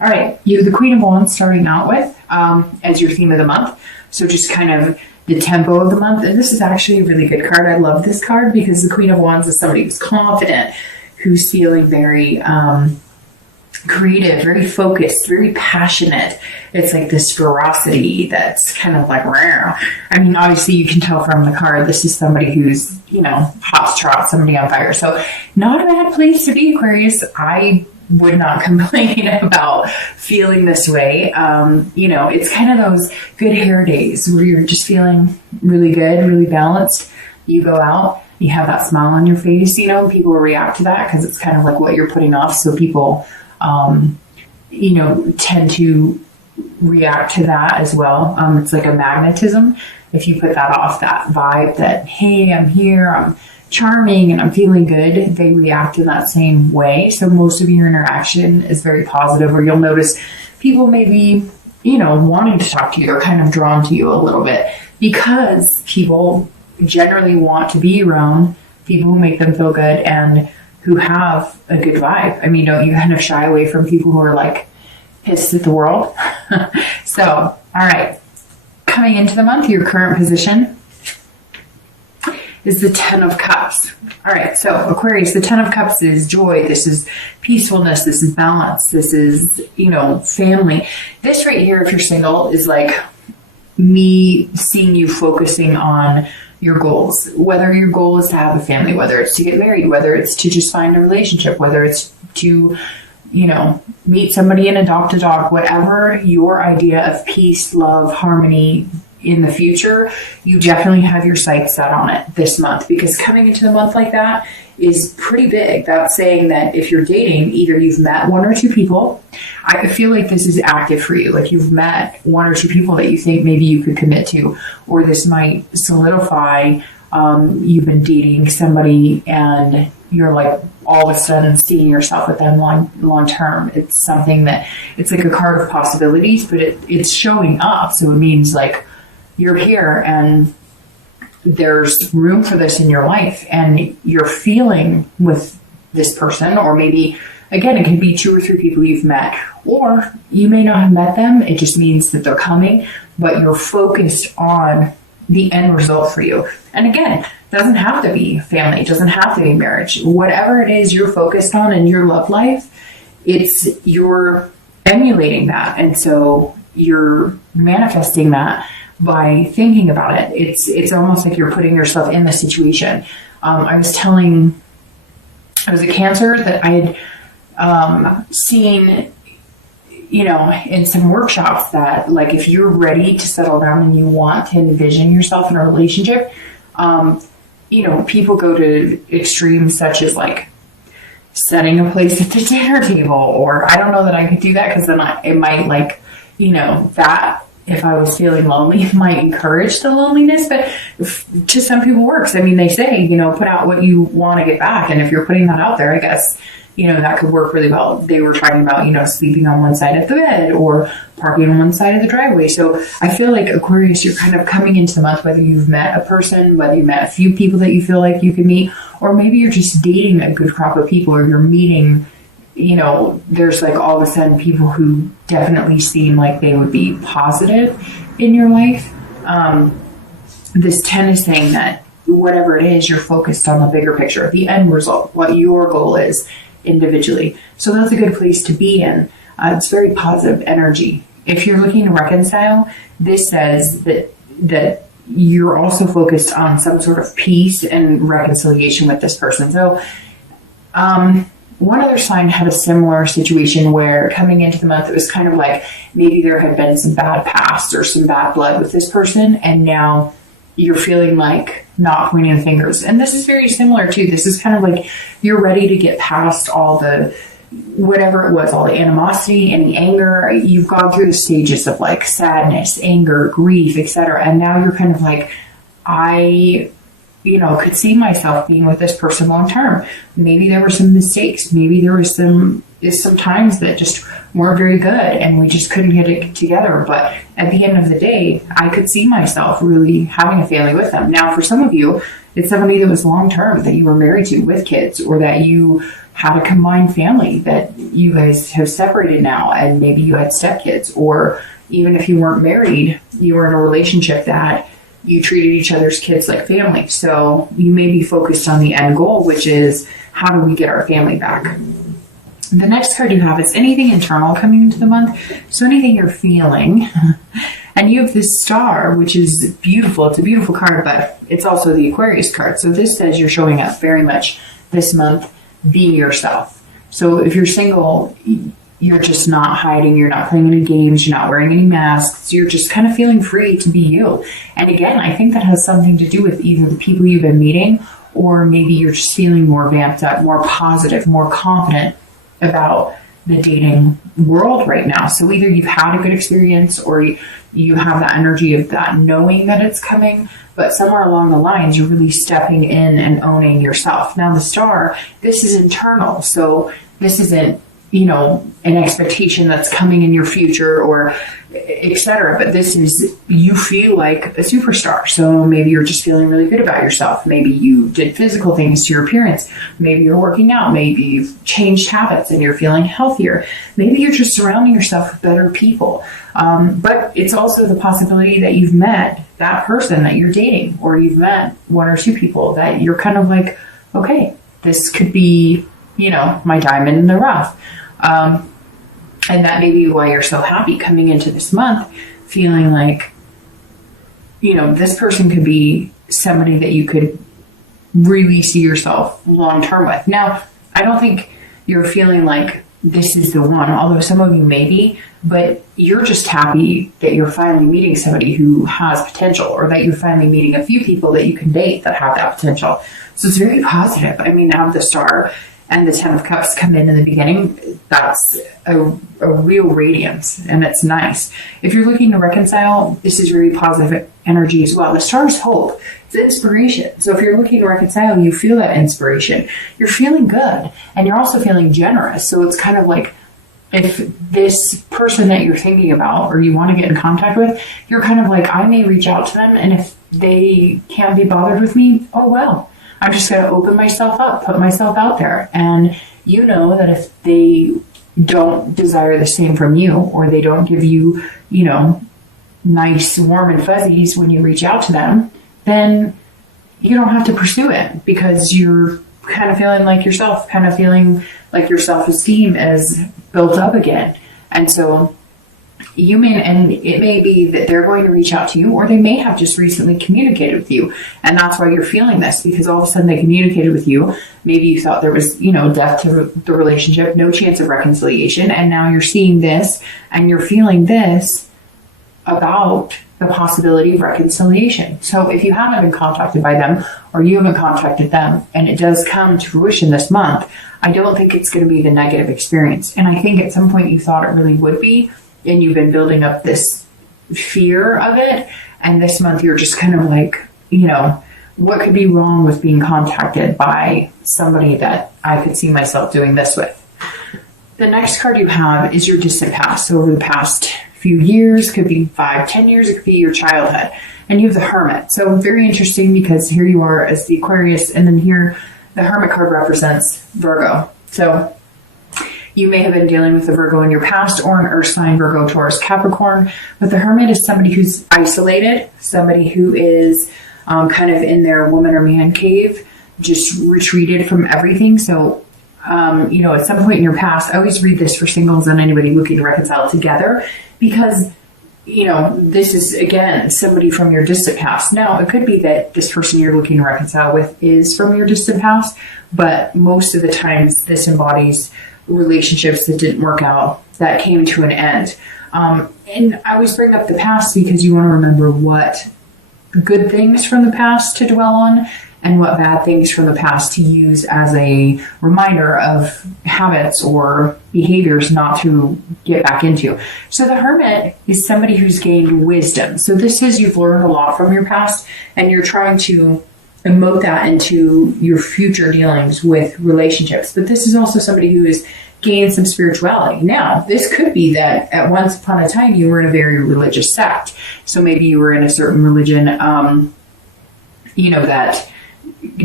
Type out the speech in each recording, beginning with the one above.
All right, you have the Queen of Wands starting out with as your theme of the month. So just kind of the tempo of the month. And this is actually a really good card. I love this card because the Queen of Wands is somebody who's confident, who's feeling very creative, very focused, very passionate. It's like this ferocity that's kind of like rare. I mean, obviously you can tell from the card, this is somebody who's, hot trot, somebody on fire. So not a bad place to be, Aquarius. I would not complain about feeling this way. It's kind of those good hair days where you're just feeling really good, really balanced. You go out, you have that smile on your face, people react to that because it's kind of like what you're putting off. So people, tend to react to that as well. It's like a magnetism. If you put that off, that vibe that, hey, I'm here, I'm charming and I'm feeling good, they react in that same way. So most of your interaction is very positive, or you'll notice people may be, wanting to talk to you or kind of drawn to you a little bit because people generally want to be around people who make them feel good and who have a good vibe. I mean, don't you kind of shy away from people who are like pissed at the world? So, all right. Coming into the month, your current position is the 10 of Cups. All right, so Aquarius, the 10 of Cups is joy. This is peacefulness. This is balance. This is, family. This right here, if you're single, is like me seeing you focusing on your goals. Whether your goal is to have a family, whether it's to get married, whether it's to just find a relationship, whether it's to, meet somebody and adopt a dog, whatever your idea of peace, love, harmony in the future, you definitely have your sights set on it this month, because coming into the month like that is pretty big. That's saying that if you're dating, either you've met one or two people. I feel like this is active for you. Like you've met one or two people that you think maybe you could commit to, or this might solidify. You've been dating somebody and you're like all of a sudden seeing yourself with them long term. It's something that it's like a card of possibilities, but it's showing up. So it means like you're here and there's room for this in your life and you're feeling with this person, or maybe again, it can be 2 or 3 people you've met, or you may not have met them. It just means that they're coming, but you're focused on the end result for you. And again, it doesn't have to be family. It doesn't have to be marriage. Whatever it is you're focused on in your love life, you're emulating that. And so you're manifesting that by thinking about it. It's almost like you're putting yourself in the situation. I was a Cancer that I had seen, in some workshops that like if you're ready to settle down and you want to envision yourself in a relationship, people go to extremes such as like setting a place at the dinner table, or I don't know that I could do that because then it might like, that if I was feeling lonely, it might encourage the loneliness, but to some people works. I mean, they say, put out what you want to get back. And if you're putting that out there, I guess, that could work really well. They were talking about, sleeping on one side of the bed or parking on one side of the driveway. So I feel like Aquarius, you're kind of coming into the month, whether you've met a person, whether you met a few people that you feel like you can meet, or maybe you're just dating a good crop of people, or you're meeting, there's like all of a sudden people who definitely seem like they would be positive in your life. This 10 is saying that whatever it is, you're focused on the bigger picture, the end result, what your goal is individually. So that's a good place to be in. It's very positive energy. If you're looking to reconcile, this says that you're also focused on some sort of peace and reconciliation with this person. So, one other sign had a similar situation where coming into the month, it was kind of like maybe there had been some bad past or some bad blood with this person, and now you're feeling like not pointing the fingers. And this is very similar too. This is kind of like you're ready to get past all the, whatever it was, all the animosity and the anger. You've gone through the stages of like sadness, anger, grief, etc. And now you're kind of like, I could see myself being with this person long term. Maybe there were some mistakes. Maybe there was some times that just weren't very good and we just couldn't get it together. But at the end of the day, I could see myself really having a family with them. Now, for some of you, it's somebody that was long term, that you were married to with kids, or that you had a combined family that you guys have separated now, and maybe you had stepkids, or even if you weren't married, you were in a relationship that you treated each other's kids like family. So you may be focused on the end goal, which is how do we get our family back? The next card you have is anything internal coming into the month. So anything you're feeling. And you have this star, which is beautiful. It's a beautiful card, but it's also the Aquarius card. So this says you're showing up very much this month being yourself. So if you're single, you're just not hiding, you're not playing any games, you're not wearing any masks, you're just kind of feeling free to be you. And again, I think that has something to do with either the people you've been meeting, or maybe you're just feeling more vamped up, more positive, more confident about the dating world right now. So either you've had a good experience, or you have that energy of that knowing that it's coming, but somewhere along the lines, you're really stepping in and owning yourself. Now the star, this is internal. So this isn't, an expectation that's coming in your future or etc. But this is, you feel like a superstar. So maybe you're just feeling really good about yourself. Maybe you did physical things to your appearance. Maybe you're working out. Maybe you've changed habits and you're feeling healthier. Maybe you're just surrounding yourself with better people. But it's also the possibility that you've met that person that you're dating, or you've met one or two people that you're kind of like, okay, this could be, my diamond in the rough. And that may be why you're so happy coming into this month, feeling like, this person could be somebody that you could really see yourself long term with. Now, I don't think you're feeling like this is the one, although some of you may be, but you're just happy that you're finally meeting somebody who has potential, or that you're finally meeting a few people that you can date that have that potential. So it's very positive. I mean, now the star and the 10 of Cups come in the beginning, that's a real radiance, and it's nice. If you're looking to reconcile, this is very positive energy as well. The star is hope. It's inspiration. So if you're looking to reconcile, you feel that inspiration. You're feeling good, and you're also feeling generous. So it's kind of like, if this person that you're thinking about or you want to get in contact with, you're kind of like, I may reach out to them, and if they can't be bothered with me, oh well. I'm just going to open myself up, put myself out there. And you know that if they don't desire the same from you, or they don't give you, nice, warm and fuzzies when you reach out to them, then you don't have to pursue it, because you're kind of feeling like yourself, kind of feeling like your self-esteem is built up again. And so and it may be that they're going to reach out to you, or they may have just recently communicated with you, and that's why you're feeling this, because all of a sudden they communicated with you. Maybe you thought there was, death to the relationship, no chance of reconciliation, and now you're seeing this and you're feeling this about the possibility of reconciliation. So if you haven't been contacted by them, or you haven't contacted them, and it does come to fruition this month, I don't think it's going to be the negative experience. And I think at some point you thought it really would be, and you've been building up this fear of it, and this month you're just kind of like, what could be wrong with being contacted by somebody that I could see myself doing this with? The next card you have is your distant past. So over the past few years, could be 5-10 years, it could be your childhood. And you have the Hermit. So very interesting, because here you are as the Aquarius, and then here the Hermit card represents Virgo. So you may have been dealing with a Virgo in your past, or an Earth sign, Virgo, Taurus, Capricorn. But the Hermit is somebody who's isolated, somebody who is kind of in their woman or man cave, just retreated from everything. So, at some point in your past, I always read this for singles and anybody looking to reconcile together, because, this is, again, somebody from your distant past. Now, it could be that this person you're looking to reconcile with is from your distant past, but most of the times this embodies relationships that didn't work out, that came to an end. And I always bring up the past because you want to remember what good things from the past to dwell on, and what bad things from the past to use as a reminder of habits or behaviors not to get back into. So the Hermit is somebody who's gained wisdom. So this is, you've learned a lot from your past, and you're trying to emote that into your future dealings with relationships. But this is also somebody who has gained some spirituality. Now, this could be that at once upon a time you were in a very religious sect. So maybe you were in a certain religion, that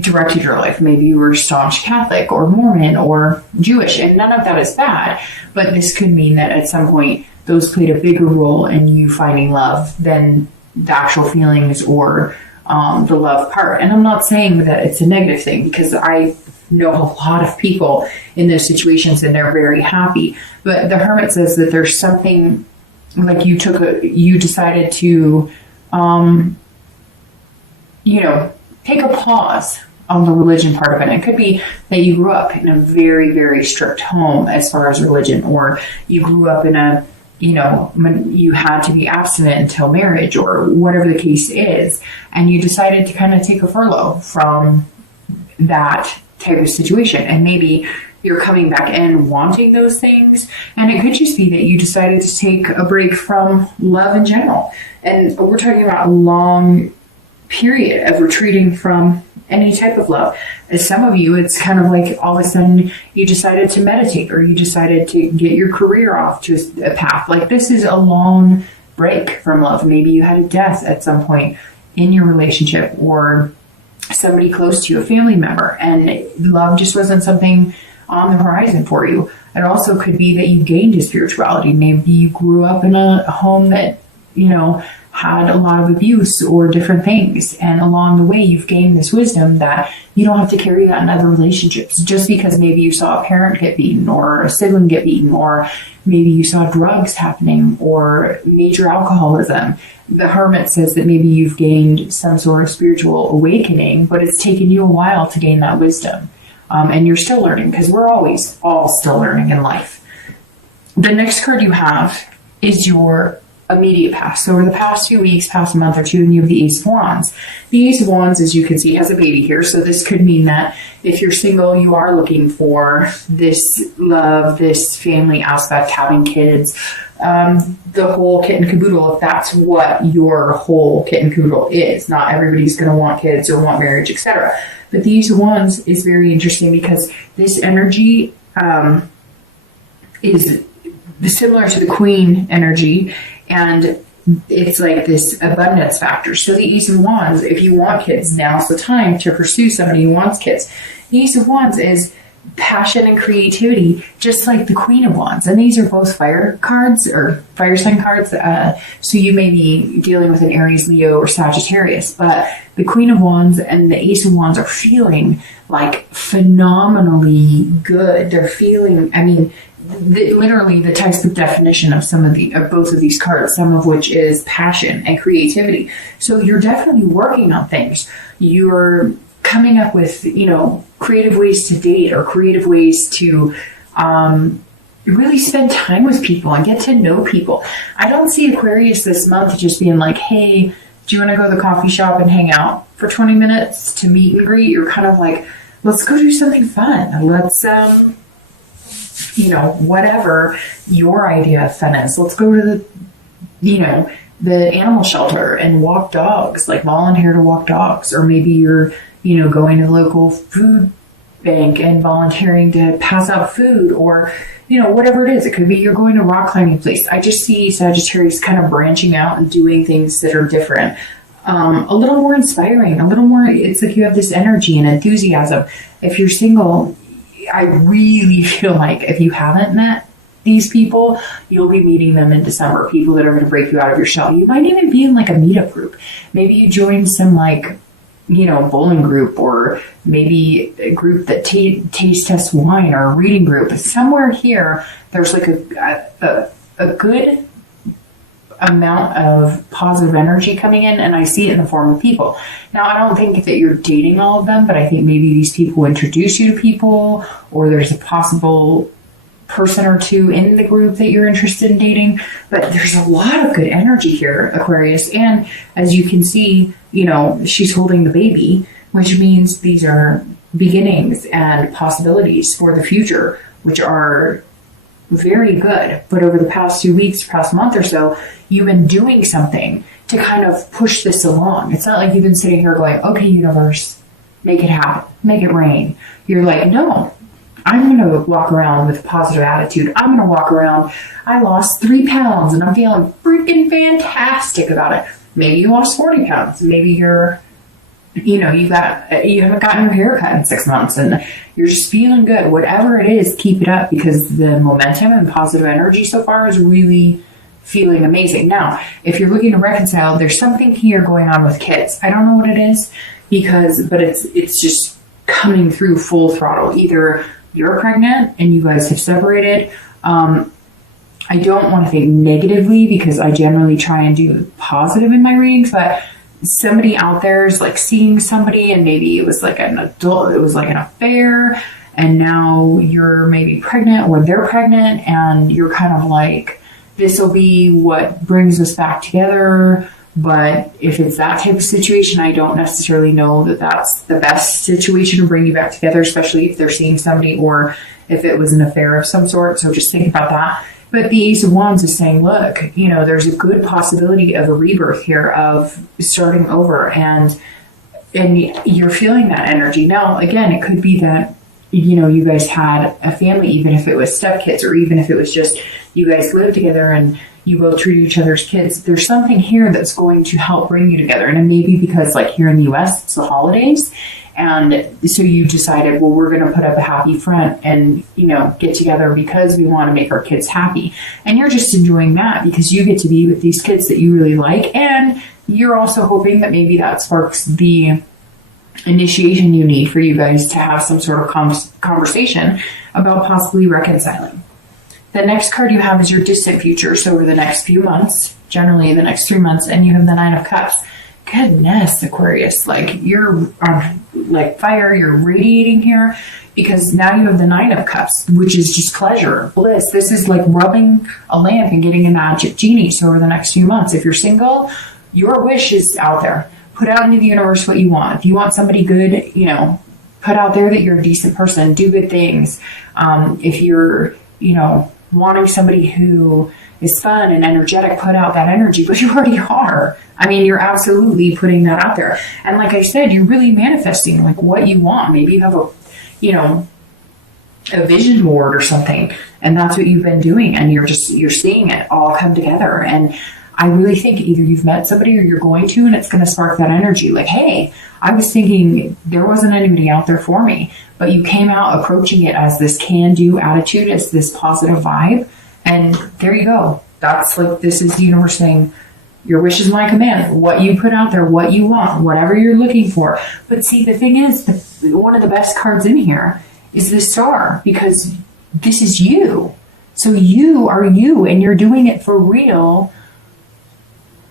directed your life. Maybe you were staunch Catholic or Mormon or Jewish, and none of that is bad. But this could mean that at some point those played a bigger role in you finding love than the actual feelings or the love part. And I'm not saying that it's a negative thing, because I know a lot of people in those situations and they're very happy. But the Hermit says that there's something like you decided to, take a pause on the religion part of it. It could be that you grew up in a very, very strict home as far as religion, or you grew up in a, you had to be abstinent until marriage, or whatever the case is, and you decided to kind of take a furlough from that type of situation. And maybe you're coming back in wanting those things, and it could just be that you decided to take a break from love in general. And we're talking about a long period of retreating from any type of love. As some of you, it's kind of like all of a sudden you decided to meditate, or you decided to get your career off to a path. Like, this is a long break from love. Maybe you had a death at some point in your relationship, or somebody close to you, a family member, and love just wasn't something on the horizon for you. It also could be that you gained a spirituality. Maybe you grew up in a home that, had a lot of abuse or different things. And along the way, you've gained this wisdom that you don't have to carry that in other relationships. Just because maybe you saw a parent get beaten, or a sibling get beaten, or maybe you saw drugs happening, or major alcoholism. The Hermit says that maybe you've gained some sort of spiritual awakening, but it's taken you a while to gain that wisdom. And you're still learning, because we're always all still learning in life. The next card you have is your immediate past. So over the past few weeks, past month or two, and you have the Ace of Wands. The Ace of Wands, as you can see, has a baby here. So this could mean that if you're single, you are looking for this love, this family aspect, having kids, the whole kit and caboodle, if that's what your whole kit and caboodle is. Not everybody's going to want kids or want marriage, etc. But the Ace of Wands is very interesting, because this energy is similar to the Queen energy, and it's like this abundance factor. So the Ace of Wands, if you want kids, now's the time to pursue somebody who wants kids. The Ace of Wands is passion and creativity, just like the Queen of Wands. And these are both fire cards, or fire sign cards. So you may be dealing with an Aries, Leo, or Sagittarius. But the Queen of Wands and the Ace of Wands are feeling like phenomenally good. They're feeling, literally the textbook definition of both of these cards, some of which is passion and creativity. So you're definitely working on things. You're coming up with, creative ways to date, or creative ways to really spend time with people and get to know people. I don't see Aquarius this month just being like, hey, do you want to go to the coffee shop and hang out for 20 minutes to meet and greet? You're kind of like, let's go do something fun. Let's, whatever your idea of fun is. Let's go to the animal shelter and walk dogs, like volunteer to walk dogs. Or maybe you're, going to the local food bank and volunteering to pass out food, or, whatever it is. It could be you're going to a rock climbing place. I just see Sagittarius kind of branching out and doing things that are different. A little more inspiring, a little more, it's like you have this energy and enthusiasm. If you're single, I really feel like if you haven't met these people, you'll be meeting them in December, people that are going to break you out of your shell. You might even be in like a meetup group. Maybe you join some bowling group, or maybe a group that taste tests wine, or a reading group. Somewhere here, there's like a good amount of positive energy coming in, and I see it in the form of people. Now, I don't think that you're dating all of them, but I think maybe these people introduce you to people, or there's a possible person or two in the group that you're interested in dating. But there's a lot of good energy here, Aquarius. And as you can see, she's holding the baby, which means these are beginnings and possibilities for the future, which are very good. But over the past 2 weeks, past month or so, you've been doing something to kind of push this along. It's not like you've been sitting here going, okay, universe, make it happen, make it rain. You're like, no, I'm going to walk around with a positive attitude. I'm going to walk around, I lost 3 pounds and I'm feeling freaking fantastic about it. Maybe you lost 40 pounds. Maybe you're you haven't gotten your hair cut in 6 months and you're just feeling good. Whatever it is, keep it up, because the momentum and positive energy so far is really feeling amazing. Now, if you're looking to reconcile, there's something here going on with kids. I don't know what it is, but it's just coming through full throttle. Either you're pregnant and you guys have separated. I don't want to think negatively, because I generally try and do positive in my readings, but somebody out there is like seeing somebody, and maybe it was like an affair, and now you're maybe pregnant or they're pregnant, and you're kind of like, this will be what brings us back together. But if it's that type of situation, I don't necessarily know that that's the best situation to bring you back together, especially if they're seeing somebody or if it was an affair of some sort. So just think about that. But the Ace of Wands is saying, look, there's a good possibility of a rebirth here, of starting over, and you're feeling that energy. Now, again, it could be that, you guys had a family, even if it was stepkids, or even if it was just you guys live together and you both treat each other's kids. There's something here that's going to help bring you together. And it may be because, like, here in the US, it's the holidays. And so you decided, well, we're going to put up a happy front and, get together because we want to make our kids happy. And you're just enjoying that because you get to be with these kids that you really like. And you're also hoping that maybe that sparks the initiation you need for you guys to have some sort of conversation about possibly reconciling. The next card you have is your distant future. So over the next few months, generally the next 3 months, and you have the Nine of Cups. Goodness, Aquarius, like you're on like fire, you're radiating here, because now you have the Nine of Cups, which is just pleasure, bliss. This is like rubbing a lamp and getting a magic genie. So over the next few months, if you're single, your wish is out there. Put out into the universe what you want. If you want somebody good, put out there that you're a decent person, do good things. If you're, wanting somebody who is fun and energetic, put out that energy, but you already are. I mean, you're absolutely putting that out there. And like I said, you're really manifesting like what you want. Maybe you have a vision board or something, and that's what you've been doing, and you're seeing it all come together. And I really think either you've met somebody or you're going to, and it's going to spark that energy. Like, hey, I was thinking there wasn't anybody out there for me, but you came out approaching it as this can-do attitude, as this positive vibe. And there you go. That's like, this is the universe saying, your wish is my command. What you put out there, what you want, whatever you're looking for. But see, the thing is, one of the best cards in here is the Star, because this is you. So you are you, and you're doing it for real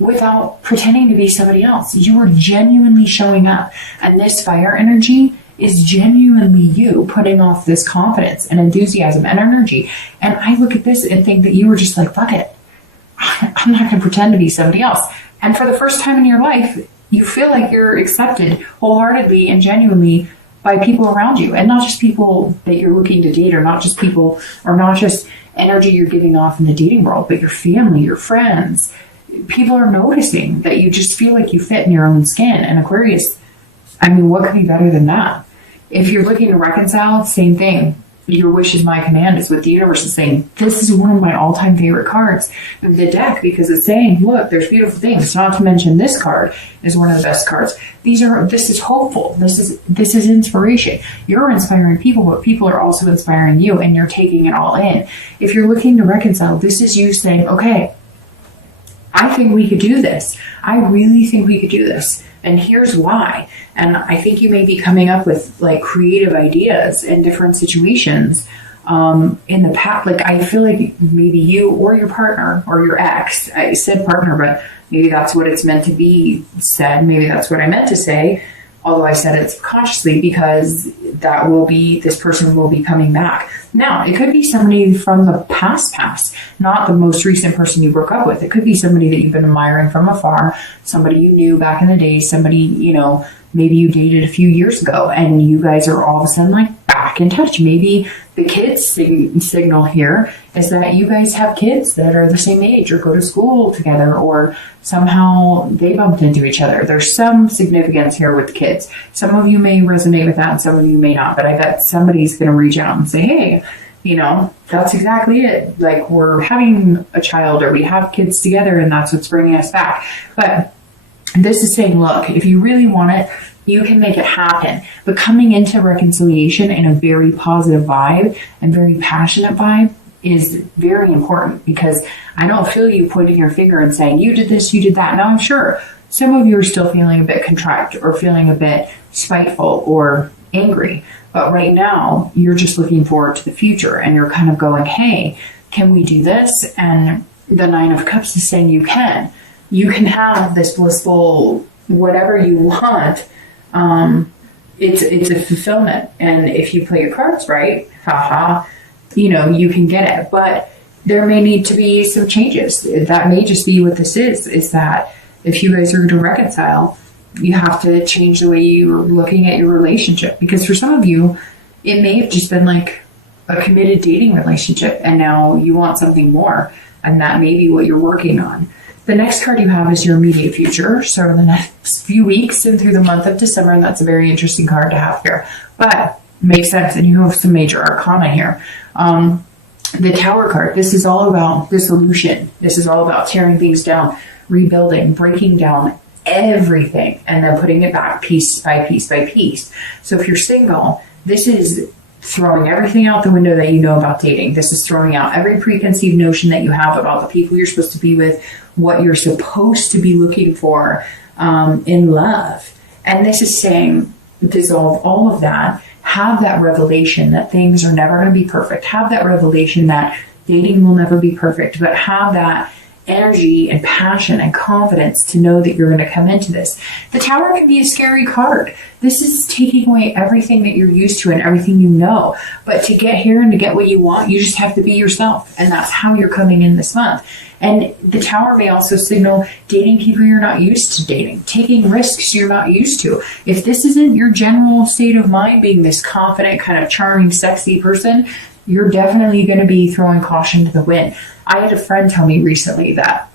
without pretending to be somebody else. You are genuinely showing up. And this fire energy is genuinely you putting off this confidence and enthusiasm and energy. And I look at this and think that you were just like, fuck it. I'm not going to pretend to be somebody else. And for the first time in your life, you feel like you're accepted wholeheartedly and genuinely by people around you, and not just people that you're looking to date, or not just people, or not just energy you're giving off in the dating world, but your family, your friends. People are noticing that you just feel like you fit in your own skin. And Aquarius, I mean, what could be better than that? If you're looking to reconcile, same thing. Your wish is my command is what the universe is saying. This is one of my all-time favorite cards of the deck, because it's saying, look, there's beautiful things. Not to mention this card is one of the best cards. This is hopeful. This is inspiration. You're inspiring people, but people are also inspiring you, and you're taking it all in. If you're looking to reconcile, this is you saying, okay, I think we could do this. I really think we could do this. And here's why. And I think you may be coming up with like creative ideas in different situations in the past. Like, I feel like maybe you or your partner or your ex, I said partner, but maybe that's what it's meant to be said. Maybe that's what I meant to say. Although I said it subconsciously, because this person will be coming back. Now, it could be somebody from the past, not the most recent person you broke up with. It could be somebody that you've been admiring from afar, somebody you knew back in the day, somebody, maybe you dated a few years ago, and you guys are all of a sudden like back in touch. Maybe the kids signal here is that you guys have kids that are the same age or go to school together, or somehow they bumped into each other. There's some significance here with the kids. Some of you may resonate with that and some of you may not, but I bet somebody's going to reach out and say, hey, that's exactly it. Like, we're having a child, or we have kids together, and that's what's bringing us back. But this is saying, look, if you really want it, You can make it happen. But coming into reconciliation in a very positive vibe and very passionate vibe is very important, because I don't feel you pointing your finger and saying, you did this, you did that. Now, I'm sure some of you are still feeling a bit contrite or feeling a bit spiteful or angry. But right now, you're just looking forward to the future, and you're kind of going, hey, can we do this? And the Nine of Cups is saying you can. You can have this blissful whatever you want. It's a fulfillment. And if you play your cards right, haha, you can get it. But there may need to be some changes. That may just be what this is that if you guys are going to reconcile, you have to change the way you're looking at your relationship. Because for some of you, it may have just been like a committed dating relationship, and now you want something more, and that may be what you're working on. The next card you have is your immediate future. So in the next few weeks and through the month of December, and that's a very interesting card to have here. But makes sense, and you have some major arcana here. The Tower card, this is all about dissolution. This is all about tearing things down, rebuilding, breaking down everything, and then putting it back piece by piece by piece. So if you're single, this is throwing everything out the window that you know about dating. This is throwing out every preconceived notion that you have about the people you're supposed to be with, what you're supposed to be looking for in love. And this is saying, dissolve all of that. Have that revelation that things are never going to be perfect. Have that revelation that dating will never be perfect, but have that energy and passion and confidence to know that you're going to come into this. The Tower can be a scary card. This is taking away everything that you're used to and everything you know. But to get here and to get what you want, you just have to be yourself. And that's how you're coming in this month. And the Tower may also signal dating people you're not used to dating, taking risks you're not used to. If this isn't your general state of mind, being this confident, kind of charming, sexy person, you're definitely going to be throwing caution to the wind. I had a friend tell me recently that